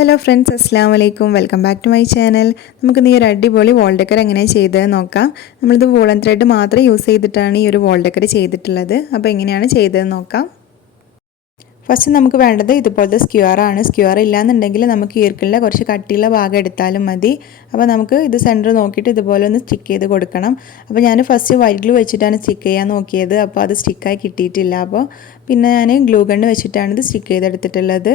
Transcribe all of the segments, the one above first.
Hello friends, അസ്സലാമു അലൈക്കും. Welcome back to my channel. നമുക്ക് ഈ ഒരു അടിപൊളി വാൾ ഡെക്കർ എങ്ങനെയാണ് ചെയ്തതെന്ന് നോക്കാം. നമ്മളിത് വൂളൻ ത്രെഡ് മാത്രം യൂസ് ചെയ്തിട്ടാണ് ഈ ഒരു വാൾ ഡെക്കർ ചെയ്തിട്ടുള്ളത്. അപ്പോൾ എങ്ങനെയാണ് ചെയ്തതെന്ന് നോക്കാം. ഫസ്റ്റ് നമുക്ക് വേണ്ടത് ഇതുപോലത്തെ സ്ക്വയറാണ്. സ്ക്വയർ ഇല്ലാന്നുണ്ടെങ്കിൽ നമുക്ക് ഈർക്കിളിൻ്റെ കുറച്ച് കട്ടിയുള്ള ഭാഗം എടുത്താലും മതി. അപ്പോൾ നമുക്ക് ഇത് സെൻറ്റർ നോക്കിയിട്ട് ഇതുപോലെ ഒന്ന് സ്റ്റിക്ക് ചെയ്ത് കൊടുക്കണം. അപ്പോൾ ഞാൻ ഫസ്റ്റ് വൈറ്റ് ഗ്ലൂ വെച്ചിട്ടാണ് സ്റ്റിക്ക് ചെയ്യാൻ നോക്കിയത്. അപ്പോൾ അത് സ്റ്റിക്കായി കിട്ടിയിട്ടില്ല. അപ്പോൾ പിന്നെ ഞാൻ ഗ്ലൂ ഗണ്ണ് വെച്ചിട്ടാണ് ഇത് സ്റ്റിക്ക് ചെയ്തെടുത്തിട്ടുള്ളത്.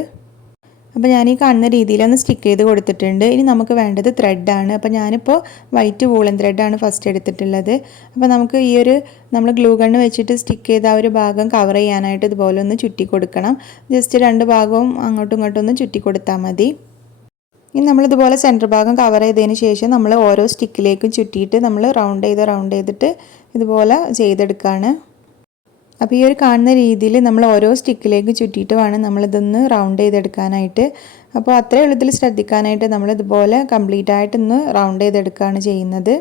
അപ്പോൾ ഞാൻ ഈ കാണുന്ന രീതിയിലൊന്ന് സ്റ്റിക്ക് ചെയ്ത് കൊടുത്തിട്ടുണ്ട്. ഇനി നമുക്ക് വേണ്ടത് ത്രെഡാണ്. അപ്പോൾ ഞാനിപ്പോൾ വൈറ്റ് വൂളൻ ത്രെഡാണ് ഫസ്റ്റ് എടുത്തിട്ടുള്ളത്. അപ്പോൾ നമുക്ക് നമ്മൾ ഗ്ലൂ ഗണ്ണ് വെച്ചിട്ട് സ്റ്റിക്ക് ചെയ്ത ആ ഒരു ഭാഗം കവർ ചെയ്യാനായിട്ട് ഇതുപോലെ ഒന്ന് ചുറ്റി കൊടുക്കണം. ജസ്റ്റ് രണ്ട് ഭാഗവും അങ്ങോട്ടും ഇങ്ങോട്ടും ഒന്ന് ചുറ്റി കൊടുത്താൽ മതി. ഇനി നമ്മളിതുപോലെ സെൻറ്റർ ഭാഗം കവർ ചെയ്തതിന് ശേഷം നമ്മൾ ഓരോ സ്റ്റിക്കിലേക്കും ചുറ്റിയിട്ട് നമ്മൾ റൗണ്ട് ചെയ്തിട്ട് ഇതുപോലെ ചെയ്തെടുക്കുകയാണ്. അപ്പോൾ ഈ ഒരു കാണുന്ന രീതിയിൽ നമ്മൾ ഓരോ സ്റ്റിക്കിലേക്ക് ചുറ്റിയിട്ട് വേണം നമ്മളിതൊന്ന് റൗണ്ട് ചെയ്തെടുക്കാനായിട്ട്. അപ്പോൾ അത്രയും എളുപ്പത്തിൽ ശ്രദ്ധിക്കാനായിട്ട് നമ്മളിതുപോലെ കംപ്ലീറ്റ് ആയിട്ടൊന്ന് റൗണ്ട് ചെയ്തെടുക്കുകയാണ് ചെയ്യുന്നത്.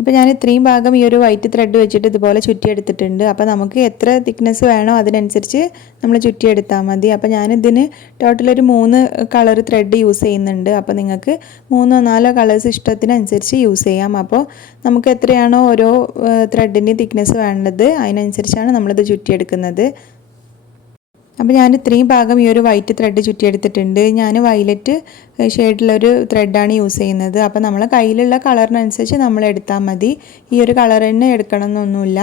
ഇപ്പോൾ ഞാൻ ഇത്രയും ഭാഗം ഈ ഒരു വൈറ്റ് ത്രെഡ് വെച്ചിട്ട് ഇതുപോലെ ചുറ്റിയെടുത്തിട്ടുണ്ട്. അപ്പോൾ നമുക്ക് എത്ര തിക്നെസ് വേണോ അതിനനുസരിച്ച് നമ്മൾ ചുറ്റിയെടുത്താൽ മതി. അപ്പോൾ ഞാനിതിന് ടോട്ടലൊരു 3 കളർ ത്രെഡ് യൂസ് ചെയ്യുന്നുണ്ട്. അപ്പോൾ നിങ്ങൾക്ക് 3 or 4 കളേഴ്സ് ഇഷ്ടത്തിനനുസരിച്ച് യൂസ് ചെയ്യാം. അപ്പോൾ നമുക്ക് എത്രയാണോ ഓരോ ത്രെഡിൻ്റെ തിക്നെസ് വേണ്ടത് അതിനനുസരിച്ചാണ് നമ്മളിത് ചുറ്റിയെടുക്കുന്നത്. അപ്പോൾ ഞാൻ ഇത്രയും ഭാഗം ഈ ഒരു വൈറ്റ് ത്രെഡ് ചുറ്റിയെടുത്തിട്ടുണ്ട്. ഞാൻ വയലറ്റ് ഷെയ്ഡിലൊരു ത്രെഡാണ് യൂസ് ചെയ്യുന്നത്. അപ്പോൾ നമ്മളെ കയ്യിലുള്ള കളറിനനുസരിച്ച് നമ്മൾ എടുത്താൽ മതി. ഈ ഒരു കളർ തന്നെ എടുക്കണം എന്നൊന്നുമില്ല.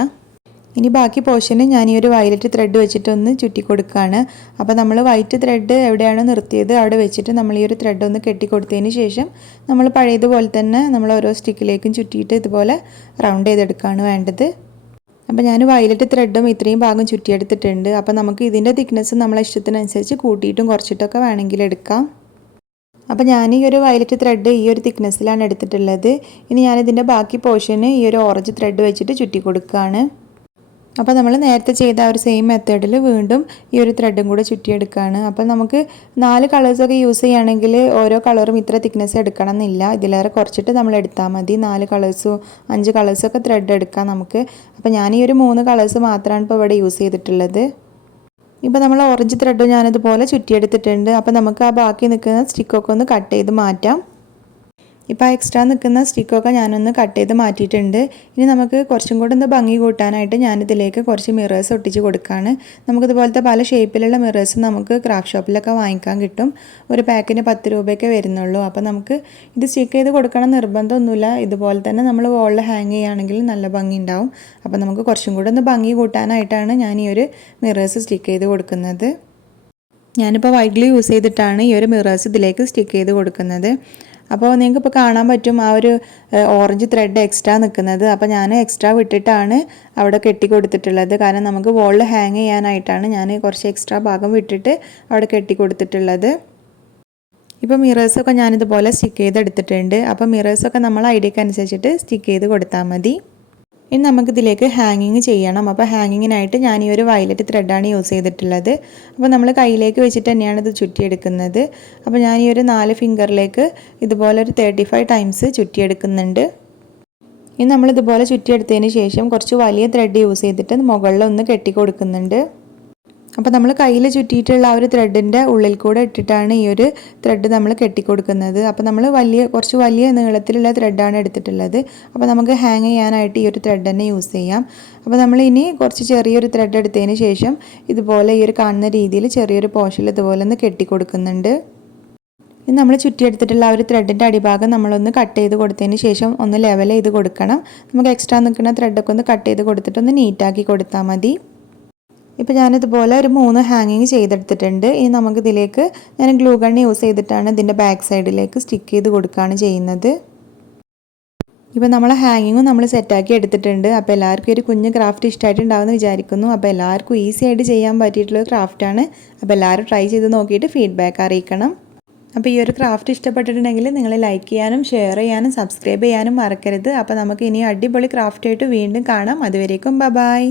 ഇനി ബാക്കി പോർഷന് ഞാൻ ഈ ഒരു വയലറ്റ് ത്രെഡ് വെച്ചിട്ടൊന്ന് ചുറ്റി കൊടുക്കുകയാണ്. അപ്പോൾ നമ്മൾ വൈറ്റ് ത്രെഡ് എവിടെയാണോ നിർത്തിയത് അവിടെ വെച്ചിട്ട് നമ്മൾ ഈ ഒരു ത്രെഡ് ഒന്ന് കെട്ടിക്കൊടുത്തതിന് ശേഷം നമ്മൾ പഴയതുപോലെ തന്നെ നമ്മൾ ഓരോ സ്റ്റിക്കിലേക്കും ചുറ്റിയിട്ട് ഇതുപോലെ റൗണ്ട് ചെയ്തെടുക്കുകയാണ് വേണ്ടത്. അപ്പോൾ ഞാൻ വയലറ്റ് ത്രെഡും ഇത്രയും ഭാഗം ചുറ്റിയെടുത്തിട്ടുണ്ട്. അപ്പോൾ നമുക്ക് ഇതിൻ്റെ തിക്നെസ് നമ്മളെ ഇഷ്ടത്തിനനുസരിച്ച് കൂട്ടിയിട്ടും കുറച്ചിട്ടൊക്കെ വേണമെങ്കിൽ എടുക്കാം. അപ്പോൾ ഞാൻ ഈ ഒരു വയലറ്റ് ത്രെഡ് ഈ ഒരു തിക്നെസ്സിലാണ് എടുത്തിട്ടുള്ളത്. ഇനി ഞാനിതിൻ്റെ ബാക്കി പോർഷന് ഈ ഒരു ഓറഞ്ച് ത്രെഡ് വെച്ചിട്ട് ചുറ്റി കൊടുക്കുകയാണ്. അപ്പോൾ നമ്മൾ നേരത്തെ ചെയ്ത ആ ഒരു സെയിം മെത്തേഡിൽ വീണ്ടും ഈ ഒരു ത്രെഡും കൂടെ ചുറ്റിയെടുക്കുകയാണ്. അപ്പോൾ നമുക്ക് 4 കളേഴ്സൊക്കെ യൂസ് ചെയ്യുകയാണെങ്കിൽ ഓരോ കളറും ഇത്ര തിക്നെസ് എടുക്കണം എന്നില്ല. ഇതിലേറെ കുറച്ചിട്ട് നമ്മൾ എടുത്താൽ മതി. 4 കളേഴ്സും 5 കളേഴ്സൊക്കെ ത്രെഡ് എടുക്കാം നമുക്ക്. അപ്പോൾ ഞാൻ ഈ ഒരു 3 കളേഴ്സ് മാത്രമാണ് ഇപ്പോൾ ഇവിടെ യൂസ് ചെയ്തിട്ടുള്ളത്. ഇപ്പോൾ നമ്മൾ ഓറഞ്ച് ത്രെഡും ഞാനിതുപോലെ ചുറ്റിയെടുത്തിട്ടുണ്ട്. അപ്പോൾ നമുക്ക് ആ ബാക്കി നിൽക്കുന്ന സ്റ്റിക്കൊക്കെ ഒന്ന് കട്ട് ചെയ്ത് മാറ്റാം. ഇപ്പോൾ ആ എക്സ്ട്രാ നിൽക്കുന്ന സ്റ്റിക്കൊക്കെ ഞാനൊന്ന് കട്ട് ചെയ്ത് മാറ്റിയിട്ടുണ്ട്. ഇനി നമുക്ക് കുറച്ചും കൂടെ ഒന്ന് ഭംഗി കൂട്ടാനായിട്ട് ഞാനിതിലേക്ക് കുറച്ച് മിറേഴ്സ് ഒട്ടിച്ച് കൊടുക്കുകയാണ്. നമുക്കിതുപോലത്തെ പല ഷേപ്പിലുള്ള മിറേഴ്സ് നമുക്ക് ക്രാഫ്റ്റ് ഷോപ്പിലൊക്കെ വാങ്ങിക്കാൻ കിട്ടും. ഒരു പാക്കിന് 10 രൂപയൊക്കെ വരുന്നുള്ളൂ. അപ്പോൾ നമുക്ക് ഇത് സ്റ്റിക്ക് ചെയ്ത് കൊടുക്കണം നിർബന്ധമൊന്നുമില്ല. ഇതുപോലെ തന്നെ നമ്മൾ വോളിൽ ഹാങ് ചെയ്യുകയാണെങ്കിൽ നല്ല ഭംഗി ഉണ്ടാവും. അപ്പോൾ നമുക്ക് കുറച്ചും കൂടെ ഒന്ന് ഭംഗി കൂട്ടാനായിട്ടാണ് ഞാൻ ഈ ഒരു മിറേഴ്സ് സ്റ്റിക്ക് ചെയ്ത് കൊടുക്കുന്നത്. ഞാനിപ്പോൾ വൈറ്റ് ഗ്ലൂ യൂസ് ചെയ്തിട്ടാണ് ഈ ഒരു മിറേഴ്സ് ഇതിലേക്ക് സ്റ്റിക്ക് ചെയ്ത് കൊടുക്കുന്നത്. അപ്പോൾ നിങ്ങൾക്ക് ഇപ്പോൾ കാണാൻ പറ്റും ആ ഒരു ഓറഞ്ച് ത്രെഡ് എക്സ്ട്രാ നിൽക്കുന്നത്. അപ്പോൾ ഞാൻ എക്സ്ട്രാ വിട്ടിട്ടാണ് അവിടെ കെട്ടി കൊടുത്തിട്ടുള്ളത്. കാരണം നമുക്ക് വോളിൽ ഹാങ് ചെയ്യാനായിട്ടാണ് ഞാൻ കുറച്ച് എക്സ്ട്രാ ഭാഗം വിട്ടിട്ട് അവിടെ കെട്ടി കൊടുത്തിട്ടുള്ളത്. ഇപ്പോൾ മിറേഴ്സൊക്കെ ഞാനിതുപോലെ സ്റ്റിക്ക് ചെയ്തെടുത്തിട്ടുണ്ട്. അപ്പോൾ മിറേഴ്സൊക്കെ നമ്മൾ ഐഡിയക്ക് അനുസരിച്ചിട്ട് സ്റ്റിക്ക് ചെയ്ത് കൊടുത്താൽ മതി. ഇനി നമുക്കിതിലേക്ക് ഹാങ്ങിങ് ചെയ്യണം. അപ്പോൾ ഹാങ്ങിങ്ങിനായിട്ട് ഞാൻ ഈ ഒരു വയലറ്റ് ത്രെഡാണ് യൂസ് ചെയ്തിട്ടുള്ളത്. അപ്പോൾ നമ്മൾ കയ്യിലേക്ക് വെച്ചിട്ട് തന്നെയാണ് ഇത് ചുറ്റിയെടുക്കുന്നത്. അപ്പോൾ ഞാൻ ഈ ഒരു 4 ഫിംഗറിലേക്ക് ഇതുപോലെ ഒരു 35 ടൈംസ് ചുറ്റിയെടുക്കുന്നുണ്ട്. ഇനി നമ്മളിതുപോലെ ചുറ്റിയെടുത്തതിന് ശേഷം കുറച്ച് വലിയ ത്രെഡ് യൂസ് ചെയ്തിട്ട് മുകളിലൊന്ന് കെട്ടി കൊടുക്കുന്നുണ്ട്. അപ്പോൾ നമ്മൾ കയ്യിൽ ചുറ്റിയിട്ടുള്ള ആ ഒരു ത്രെഡിൻ്റെ ഉള്ളിൽ കൂടെ ഇട്ടിട്ടാണ് ഈ ഒരു ത്രെഡ് നമ്മൾ കെട്ടിക്കൊടുക്കുന്നത്. അപ്പോൾ നമ്മൾ കുറച്ച് വലിയ നീളത്തിലുള്ള ത്രെഡാണ് എടുത്തിട്ടുള്ളത്. അപ്പോൾ നമുക്ക് ഹാങ് ചെയ്യാനായിട്ട് ഈ ഒരു ത്രെഡ് തന്നെ യൂസ് ചെയ്യാം. അപ്പോൾ നമ്മൾ ഇനി കുറച്ച് ചെറിയൊരു ത്രെഡ് എടുത്തതിന് ശേഷം ഇതുപോലെ ഈ ഒരു കാണുന്ന രീതിയിൽ ചെറിയൊരു പോർഷനിൽ ഇതുപോലെ ഒന്ന് കെട്ടിക്കൊടുക്കുന്നുണ്ട്. ഇനി നമ്മൾ ചുറ്റിയെടുത്തിട്ടുള്ള ആ ഒരു ത്രെഡിൻ്റെ അടിഭാഗം നമ്മളൊന്ന് കട്ട് ചെയ്ത് കൊടുത്തതിന് ശേഷം ഒന്ന് ലെവൽ ചെയ്ത് കൊടുക്കണം. നമുക്ക് എക്സ്ട്രാ നിൽക്കുന്ന ത്രെഡൊക്കെ ഒന്ന് കട്ട് ചെയ്ത് കൊടുത്തിട്ട് ഒന്ന് നീറ്റാക്കി കൊടുത്താൽ മതി. ഇപ്പോൾ ഞാനിതുപോലെ ഒരു 3 ഹാങ്ങിങ് ചെയ്തെടുത്തിട്ടുണ്ട്. ഇനി നമുക്കിതിലേക്ക് ഞാൻ ഗ്ലൂ ഗണ്ണ് യൂസ് ചെയ്തിട്ടാണ് ഇതിൻ്റെ ബാക്ക് സൈഡിലേക്ക് സ്റ്റിക്ക് ചെയ്ത് കൊടുക്കുകയാണ് ചെയ്യുന്നത്. ഇപ്പോൾ നമ്മളെ ഹാങ്ങിങ്ങും നമ്മൾ സെറ്റാക്കി എടുത്തിട്ടുണ്ട്. അപ്പോൾ എല്ലാവർക്കും ഒരു കുഞ്ഞ് ക്രാഫ്റ്റ് ഇഷ്ടമായിട്ടുണ്ടാവുമെന്ന് വിചാരിക്കുന്നു. അപ്പോൾ എല്ലാവർക്കും ഈസി ആയിട്ട് ചെയ്യാൻ പറ്റിയിട്ടുള്ള ക്രാഫ്റ്റാണ്. അപ്പോൾ എല്ലാവരും ട്രൈ ചെയ്ത് നോക്കിയിട്ട് ഫീഡ്ബാക്ക് അറിയിക്കണം. അപ്പോൾ ഈ ഒരു ക്രാഫ്റ്റ് ഇഷ്ടപ്പെട്ടിട്ടുണ്ടെങ്കിൽ നിങ്ങൾ ലൈക്ക് ചെയ്യാനും ഷെയർ ചെയ്യാനും സബ്സ്ക്രൈബ് ചെയ്യാനും മറക്കരുത്. അപ്പോൾ നമുക്ക് ഇനി അടിപൊളി ക്രാഫ്റ്റായിട്ട് വീണ്ടും കാണാം. അതുവരേക്കും ബൈ.